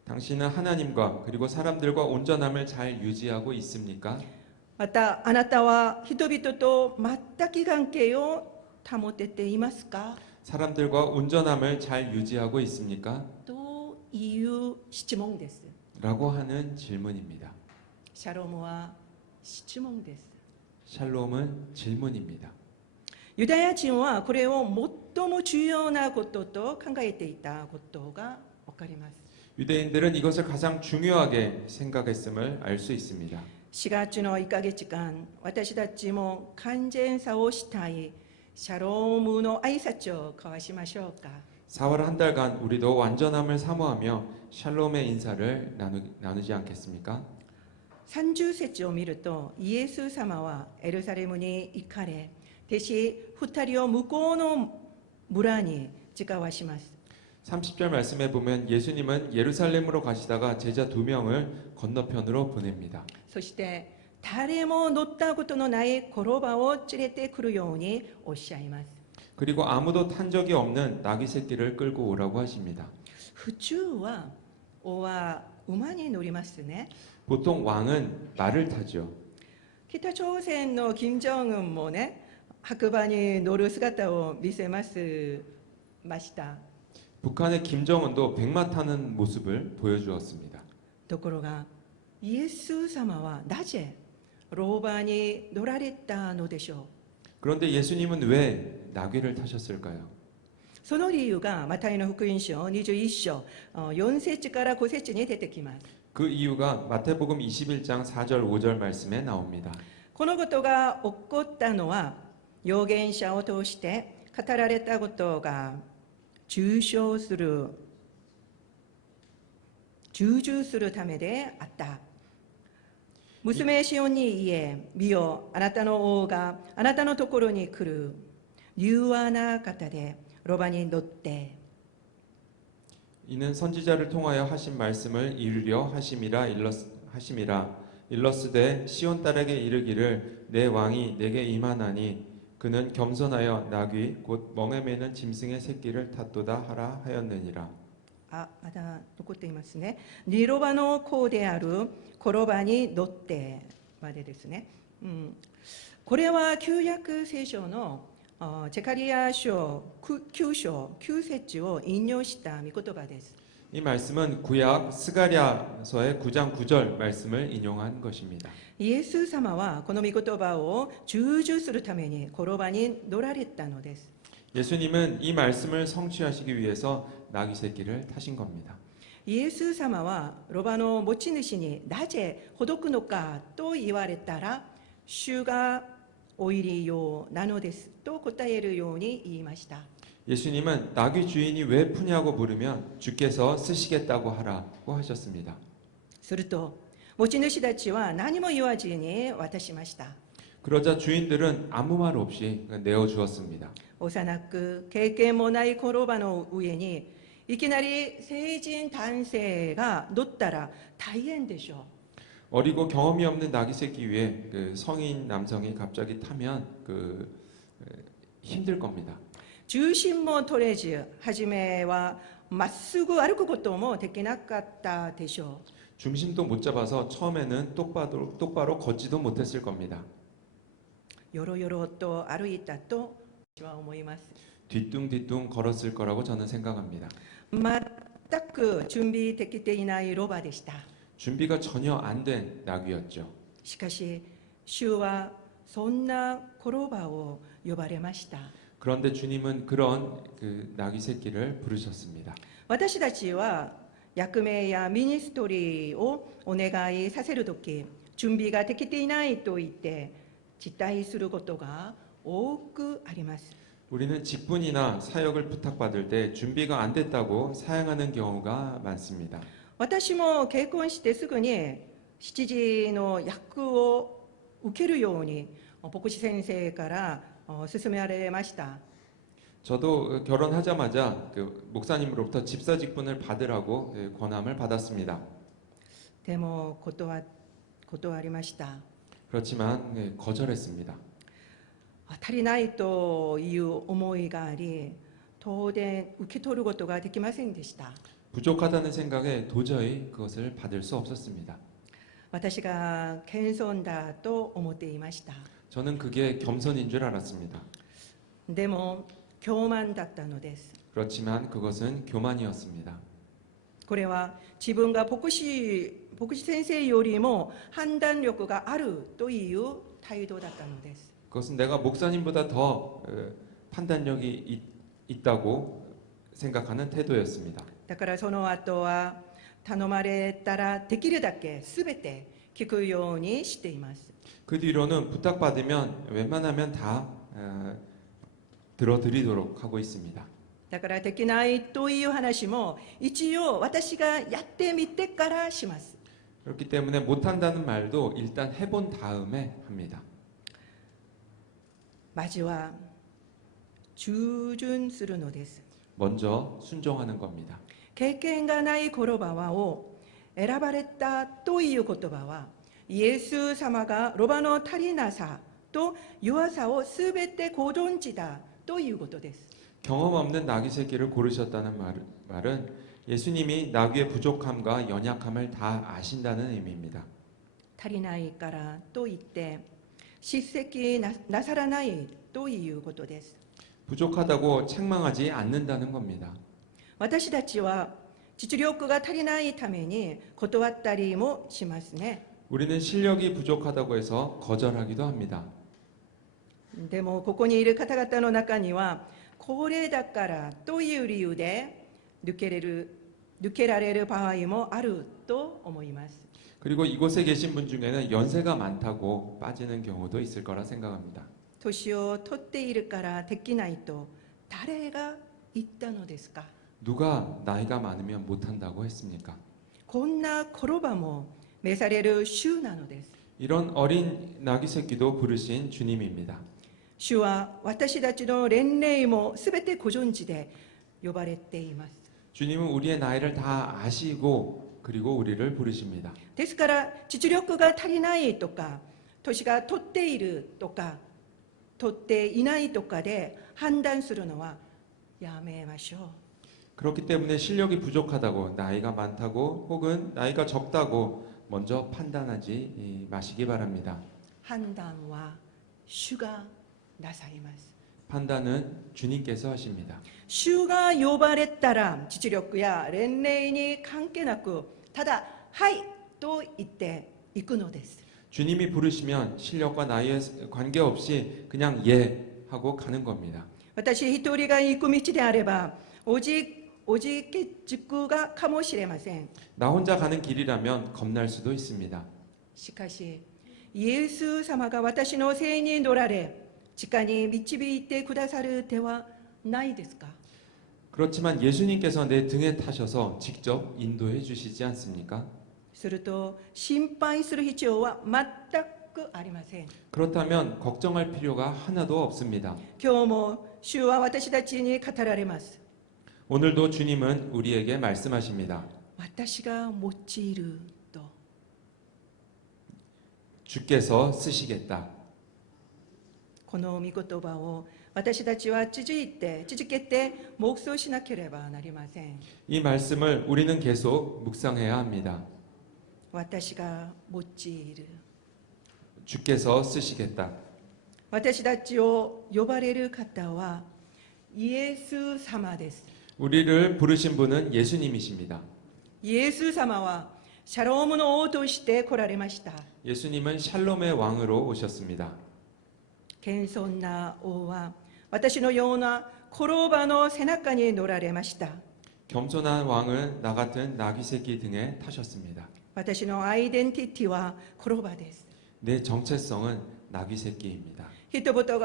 당신은 하나님과 그리고 사람들과 온전함을 잘 유지하고 있습니까? またあなたは人々と全く関係を保てていますか？ 사람들과 온전함을 잘 유지하고 있습니까? という質問です。 라고 하는 질문입니다. シャロムは質問です。 샬롬은 질문입니다. ユダヤ人はこれを最も重要なことと考えていたことがわかります。 유대인들은 이것을 가장 중요하게 생각했음을 알 수 있습니다. 4月の1ヶ月間、私たちも完全さをしたいシャロームの挨拶を交わしましょうか。 4월 한 달간 우리도 완전함을 사모하며 샬롬의 인사를 나누지 않겠습니까? 30節を見ると、イエス様はエルサレムに行かれ、弟子2人を向こうの村に使わします。 30절 말씀에 보면 예수님은 예루살렘으로 가시다가 제자 2명을 건너편으로 보냅니다. そして誰も乗ったことのない転ばを連れてくるようにおっしゃいます。 그리고 아무도 탄 적이 없는 나귀 새끼를 끌고 오라고 하십니다. 普通は王は馬に乗りますね。 보통 왕은 말을 타죠. 北朝鮮の金正恩もね、白馬に乗る姿を見せました。 북한의 김정은도 백마 타는 모습을 보여주었습니다. ところがイエス様はなぜローバに乗られたのでしょう。 그런데 예수님은 왜 나귀를 타셨을까요? その理由がマタイの福音書21章4節から5節に出てきます。 그 이유가 마태복음 21장 4절 5절 말씀에 나옵니다. このことが起こったのは預言者を通して語られたことが従従するためであった。娘シオンに言え、見よ、あなたの王があなたのところに来る。柔和な方でロバに乗って。 이는 선지자를 통하여 하신 말씀을 이루려 하심이라 일러스되 시온 딸에게 이르기를 내 왕이 내게 임하나니 그는 겸손하여 나귀 곧 멍에 매는 짐승의 새끼를 탔도다 하라 하였느니라. まだ残っていますね。ニロバの子である転ばに乗ってまでですね。これは旧約聖書のゼカリア書9章9節を引用した御言葉です。 이 말씀은 구약 스가랴서의 9장 9절 말씀을 인용한 것입니다. イエス様はこの御言葉を成就するために転ばに乗られたのです。 예수님은 이 말씀을 성취하시기 위해서 나귀 새끼를 타신 겁니다. イエス様はロバの持ち主になぜほどくのかと言われたら、主がお入りようなのですと答えるように言いました。 예수님은 나귀 주인이 왜 푸냐고 물으면 주께서 쓰시겠다고 하라고 하셨습니다. すると持ち主たちは何も言わずに渡しました。 그러자 주인들은 아무 말 없이 내어 주었습니다. 幼く経験もない転ばの上にいきなり成人男性が乗ったら大変でしょう。 어리고 경험이 없는 나귀 새끼 위에 그 성인 남성이 갑자기 타면 힘들 겁니다. 重心も取れず、初めはまっすぐ歩くこともできなかったでしょう。 중심도 못 잡아서 처음에는 똑바로 걷지도 못했을 겁니다. よろよろと歩いたと私は思います。 뒤뚱뒤뚱 걸었을 거라고 저는 생각합니다. 全く準備できていないロバでした。 준비가 전혀 안 된 나귀였죠. しかし主はそんな転ばを呼ばれました。 그런데 주님은 그런 그 나귀 새끼를 부르셨습니다. 私たちは役目やミニストリーをお願いさせるとき、準備ができていないと言って辞退することが多くあります。 우리는 직분이나 사역을 부탁받을 때 준비가 안 됐다고 사양하는 경우가 많습니다. 私も結婚してすぐに7時の役を受けるように牧師先生から勧められました。 저도 결혼하자마자 그 목사님으로부터 집사 직분을 받으라고 권함을 받았습니다. でも断りました。 그렇지만 거절했습니다. 足りないという思いがあり、当然受け取ることができませんでした。 부족하다는 생각에 도저히 그것을 받을 수 없었습니다. 私が謙遜だと思っていました。 저는 그게 겸손인 줄 알았습니다. でも傲慢だったのです。 그렇지만 그것은 교만이었습니다. これは自分が牧師先生よりも判断力があるという態度だったのです。 그것은 내가 목사님보다 더 판단력이 있다고 생각하는 태도였습니다. だからその後は頼まれたらできるだけすべて聞くようにしています。 그 뒤로는 부탁받으면 웬만하면 다 들어드리도록 하고 있습니다. だからできないという話も一応私がやってみてからします。 그렇기 때문에 못한다는 말도 일단 해본 다음에 합니다. まずは従順するのです。 먼저 순종하는 겁니다. 経験がない言葉を選ばれたという言葉は、イエス様がロバの足りなさと弱さをすべてご存知だということです。 경험 없는 나귀 새끼를 고르셨다는 말은 예수님이 나귀의 부족함과 연약함을 다 아신다는 의미입니다. 足りないからといって叱責なさらないということです。 부족하다고 책망하지 않는다는 겁니다. 私たちは実力が足りないために断ったりもしますね。 우리는 실력이 부족하다고 해서 거절하기도 합니다. でもここにいる方々の中には高齢だからという理由で抜けられる場合もあると思います。 그리고 이곳에 계신 분 중에는 연세가 많다고 빠지는 경우도 있을 거라 생각합니다. 年を取っているからできないと誰が言ったのですか。 누가 나이가 많으면 못한다고 했습니까? こんな言葉も召される主なのです。 이런 어린 나귀 새끼도 부르신 주님입니다. 主は私たちの年齢もすべてご存知で呼ばれています。 주님은 우리의 나이를 다 아시고 그리고 우리를 부르십니다. ですから実力が足りないとか年が取っているとか取っていないとかで判断するのはやめましょう。 그렇기 때문에 실력이 부족하다고 나이가 많다고 혹은 나이가 적다고 먼저 판단하지 마시기 바랍니다. 判断は主がなさいます。 판단은 주님께서 하십니다. 主が呼ばれたら実力や年齢に関係なくただはいと言っていくのです。 주님이 부르시면 실력과 나이에 관계없이 그냥 예 하고 가는 겁니다. 私一人が行く道であればおじけ軸がかもしれません。 나 혼자 가는 길이라면 겁날 수도 있습니다. しかしイエス様が私のせいに乗られ地下に導いてくださるではないですか。 그렇지만 예수님께서 내 등에 타셔서 직접 인도해 주시지 않습니까? すると心配する必要は全くありません。 그렇다면 걱정할 필요가 하나도 없습니다. 今日も主は私たちに語られます。 오늘도 주님은 우리에게 말씀하십니다. 私が用いると。 주께서 쓰시겠다. この御言葉を私たちは続けて黙想しなければなりません。 이 말씀을 우리는 계속 묵상해야 합니다. 私が用いる。 주께서 쓰시겠다. 私たちを呼ばれる方はイエス様です。 우리를 부르신 분은 예수님이십니다. イエス様はシャロームの王として来られました。 예수님은 샬롬의 왕으로 오셨습니다. 謙遜な王は私のような転ばの背中に乗られました。 겸손한 왕은 나 같은 나귀 새끼 등에 타셨습니다. 私のアイデンティティは転ばです。 내 정체성은 나귀 새끼입니다. 人々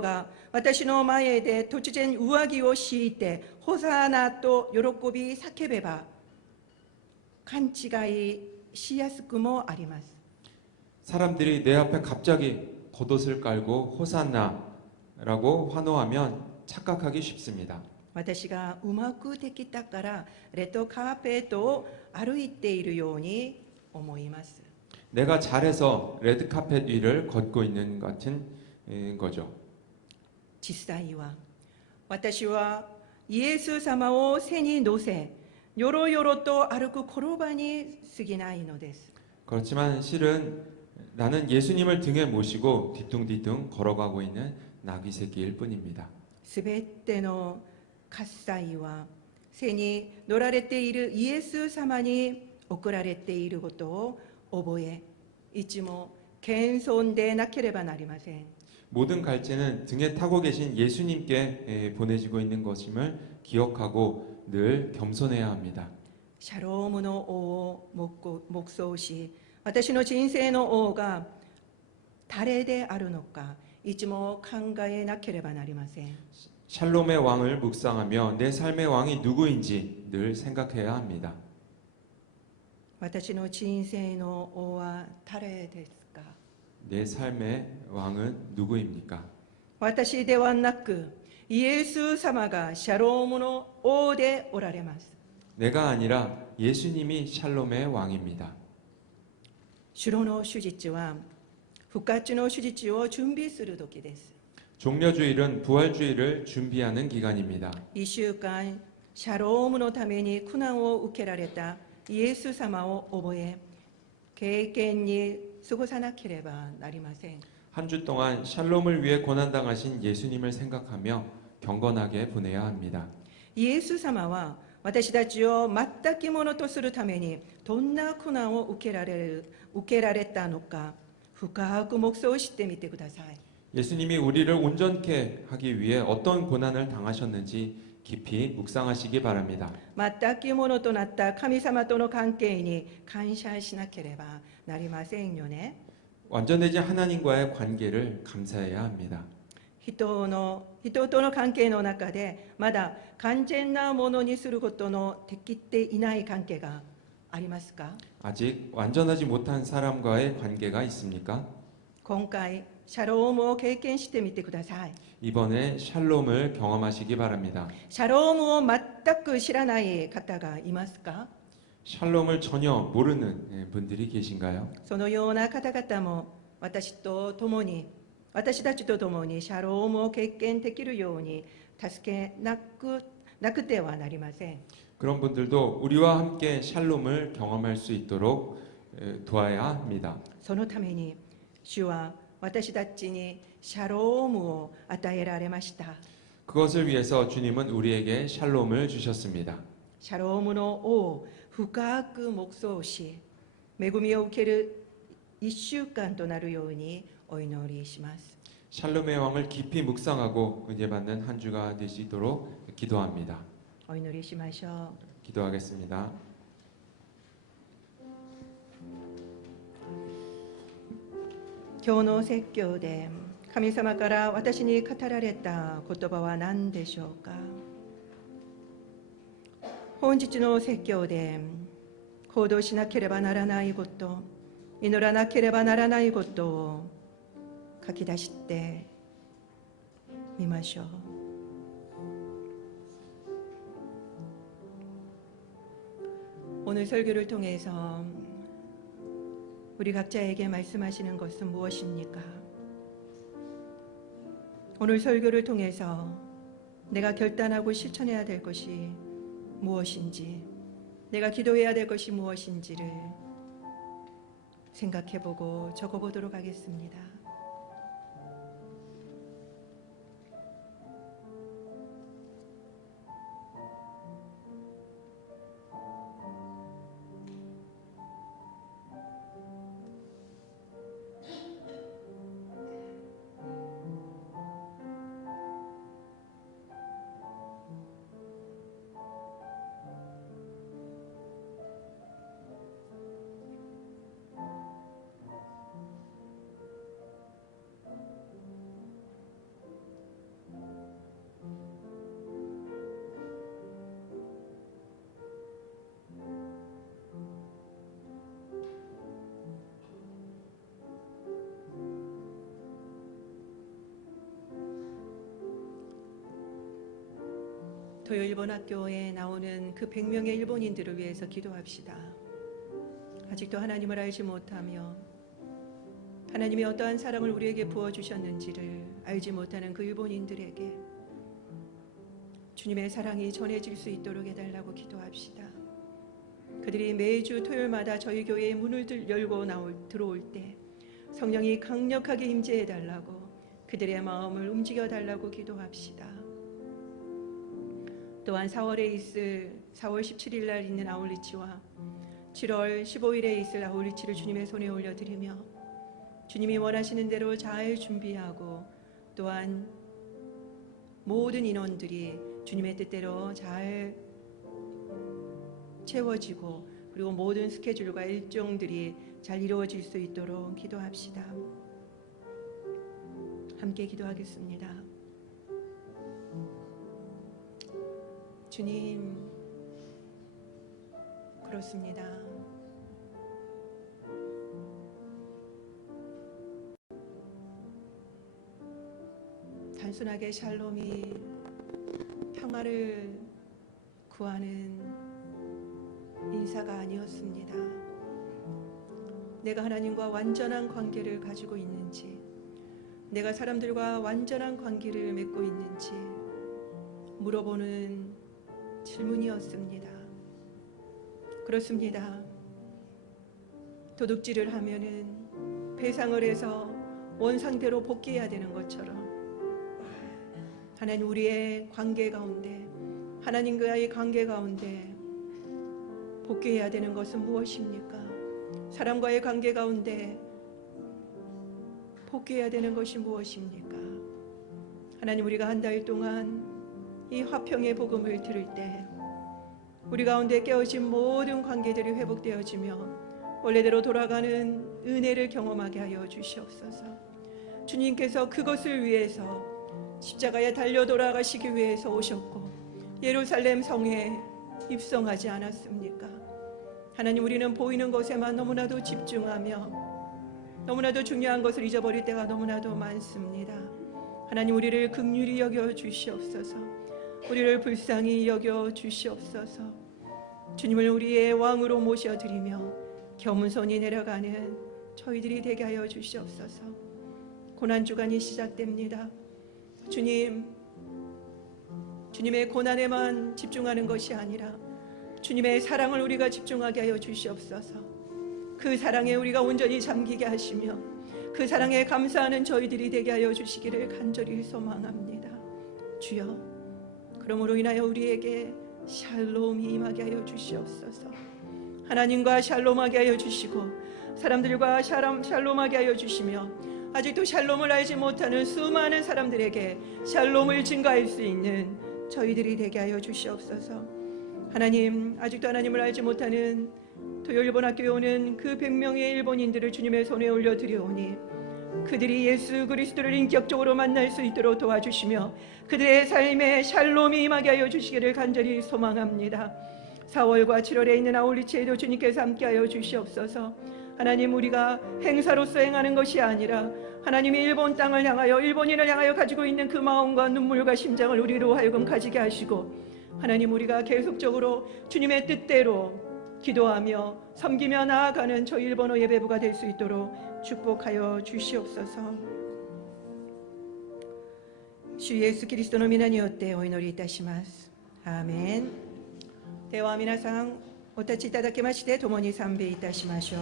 が私の前で突然上着を敷いてホサーナと喜び叫べば勘違いしやすくもあります。 사람들이 내 앞에 갑자기 겉옷을 깔고 호산나라고 환호하면 착각하기 쉽습니다. 私がうまくできたからレッドカーペットを歩いているように思います。 내가 잘해서 레드카펫 위를 걷고 있는 것 같은 거죠. 実際は私はイエス様を背に乗せよろよろと歩く転ばに過ぎないのです。 그렇지만 실은 나는 예수님을 등에 모시고 뒤뚱뒤뚱 걸어가고 있는 나귀 새끼일 뿐입니다. すべての喝采は背に乗られているイエス様に送られていることを覚え、いつも謙遜でなければなりません。 모든 갈채는 등에 타고 계신 예수님께 보내지고 있는 것임을 기억하고 늘 겸손해야 합니다. シャロームの王を黙想し、私の人生の王が誰であるのか、いつも考えなければなりません。 샬롬의 왕을 묵상하며 내 삶의 왕이 누구인지 늘 생각해야 합니다. 私の人生の王は誰ですか？ 내 삶의 왕은 누구입니까? 私ではなく、イエス様がシャロームの王でおられます。 내가 아니라 예수님이 샬롬의 왕입니다. 城の手術は復活の手術を準備する時です。 종려주일은 부활주일을 준비하는 기간입니다. 1週間シャロームのために苦難を受けられたイエス様を覚え、経験に過ごさなければなりません。 한 주 동안 샬롬을 위해 고난당하신 예수님을 생각하며 경건하게 보내야 합니다. イエス様は私たちを全くものとするためにどんな苦難を受けられたのか深く黙想してみてください。 예수님이 우리를 온전케 하기 위해 어떤 고난을 당하셨는지 깊이 묵상하시기 바랍니다. 全くものとなった神様との関係に感謝しなければなりませんよね。 완전해진 하나님과의 관계를 감사해야 합니다. 人との関係の中でまだ完全なものにすることのできていない関係がありますか？ 아직 완전하지 못한 사람과의 관계가 있습니까? 今回シャロームを経験してみてください。 이번에 샬롬을 경험하시기 바랍니다. シャロームを全く知らない方がいますか？ 샬롬을 전혀 모르는 분들이 계신가요? そのような方々も私たちと共にシャロームを経験できるように助けなくてはなりません。 그런 분들도 우리와 함께 샬롬을 경험할 수 있도록 도와야 합니다. そのために主は私たちにシャロームを与えられました。 그것을 위해서 주님은 우리에게 샬롬을 주셨습니다. シャロームの王を深く黙想し、恵みを受ける1週間となるようにお祈りします。 샬롬의 왕을 깊이 묵상하고 은혜 받는 한 주가 되시도록 기도합니다. お祈りしましょう。 기도하겠습니다.今日の説教で神様から私に語られた言葉は何でしょうか？本日の説教で行動しなければならないこと、祈らなければならないことを書き出してみましょう。 오늘 설교를 통해서 우리 각자에게 말씀하시는 것은 무엇입니까? 오늘 설교를 통해서 내가 결단하고 실천해야 될 것이 무엇인지, 내가 기도해야 될 것이 무엇인지를 생각해보고 적어보도록 하겠습니다. 토요 일본 학교에 나오는 그 100명의 일본인들을 위해서 기도합시다. 아직도 하나님을 알지 못하며 하나님이 어떠한 사랑을 우리에게 부어주셨는지를 알지 못하는 그 일본인들에게 주님의 사랑이 전해질 수 있도록 해달라고 기도합시다. 그들이 매주 토요일마다 저희 교회의 문을 열고 들어올 때 성령이 강력하게 임재해달라고, 그들의 마음을 움직여달라고 기도합시다. 또한 4월 17일 날 있는 아울리치와 7월 15일에 있을 아울리치를 주님의 손에 올려드리며 주님이 원하시는 대로 잘 준비하고, 또한 모든 인원들이 주님의 뜻대로 잘 채워지고, 그리고 모든 스케줄과 일정들이 잘 이루어질 수 있도록 기도합시다. 함께 기도하겠습니다. 주님, 그렇습니다. 단순하게 샬롬이 평화를 구하는 인사가 아니었습니다. 내가 하나님과 완전한 관계를 가지고 있는지, 내가 사람들과 완전한 관계를 맺고 있는지 물어보는 질문이었습니다. 그렇습니다. 도둑질을 하면은 배상을 해서 원상대로 복귀해야 되는 것처럼 하나님, 우리의 관계 가운데, 하나님과의 관계 가운데 복귀해야 되는 것은 무엇입니까? 사람과의 관계 가운데 복귀해야 되는 것이 무엇입니까? 하나님, 우리가 한 달 동안 이 화평의 복음을 들을 때 우리 가운데 깨어진 모든 관계들이 회복되어지며 원래대로 돌아가는 은혜를 경험하게 하여 주시옵소서. 주님께서 그것을 위해서 십자가에 달려 돌아가시기 위해서 오셨고 예루살렘 성에 입성하지 않았습니까? 하나님, 우리는 보이는 것에만 너무나도 집중하며 너무나도 중요한 것을 잊어버릴 때가 너무나도 많습니다. 하나님, 우리를 긍휼히 여겨 주시옵소서. 우리를 불쌍히 여겨 주시옵소서. 주님을 우리의 왕으로 모셔드리며 겸손히 내려가는 저희들이 되게 하여 주시옵소서. 고난주간이 시작됩니다. 주님, 주님의 고난에만 집중하는 것이 아니라 주님의 사랑을 우리가 집중하게 하여 주시옵소서. 그 사랑에 우리가 온전히 잠기게 하시며 그 사랑에 감사하는 저희들이 되게 하여 주시기를 간절히 소망합니다. 주여, 그러므로 인하여 우리에게 샬롬이 임하게 하여 주시옵소서. 하나님과 샬롬하게 하여 주시고 사람들과 샬롬하게 하여 주시며 아직도 샬롬을 알지 못하는 수많은 사람들에게 샬롬을 증가할 수 있는 저희들이 되게 하여 주시옵소서. 하나님, 아직도 하나님을 알지 못하는 토요일본학교에 오는 그 100명의 일본인들을 주님의 손에 올려드리오니 그들이 예수 그리스도를 인격적으로 만날 수 있도록 도와주시며 그들의 삶에 샬롬이 임하게 하여 주시기를 간절히 소망합니다. 4월과 7월에 있는 아울리치에도 주님께서 함께하여 주시옵소서. 하나님, 우리가 행사로서 행하는 것이 아니라 하나님이 일본 땅을 향하여, 일본인을 향하여 가지고 있는 그 마음과 눈물과 심장을 우리로 하여금 가지게 하시고 하나님, 우리가 계속적으로 주님의 뜻대로 기도하며 섬기며 나아가는 저 일본어 예배부가 될 수 있도록 축복하여 주시옵소서. 주 예수 그리스도의皆によってお祈りいたします。アーメン。では皆さんお立ちいただきまして共に賛美いたしましょう。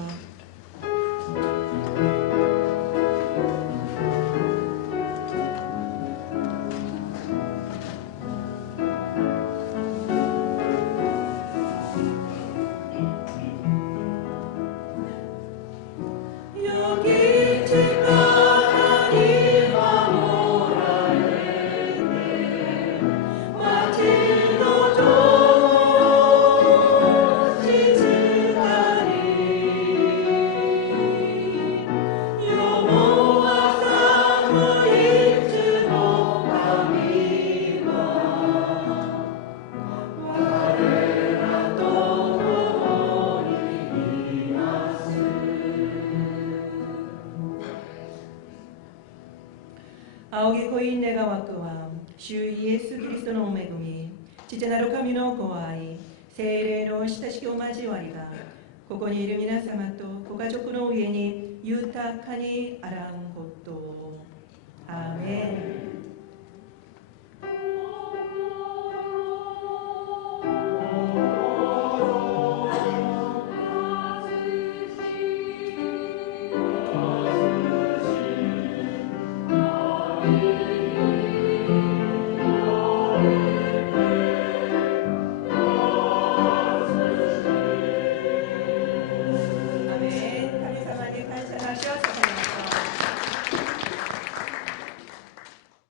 仰ぎ恋願わくは主イエス・キリストのお恵み、父なる神のご愛、聖霊の親しきお交わりがここにいる皆様とご家族の上に豊かにあらんこと。アーメン。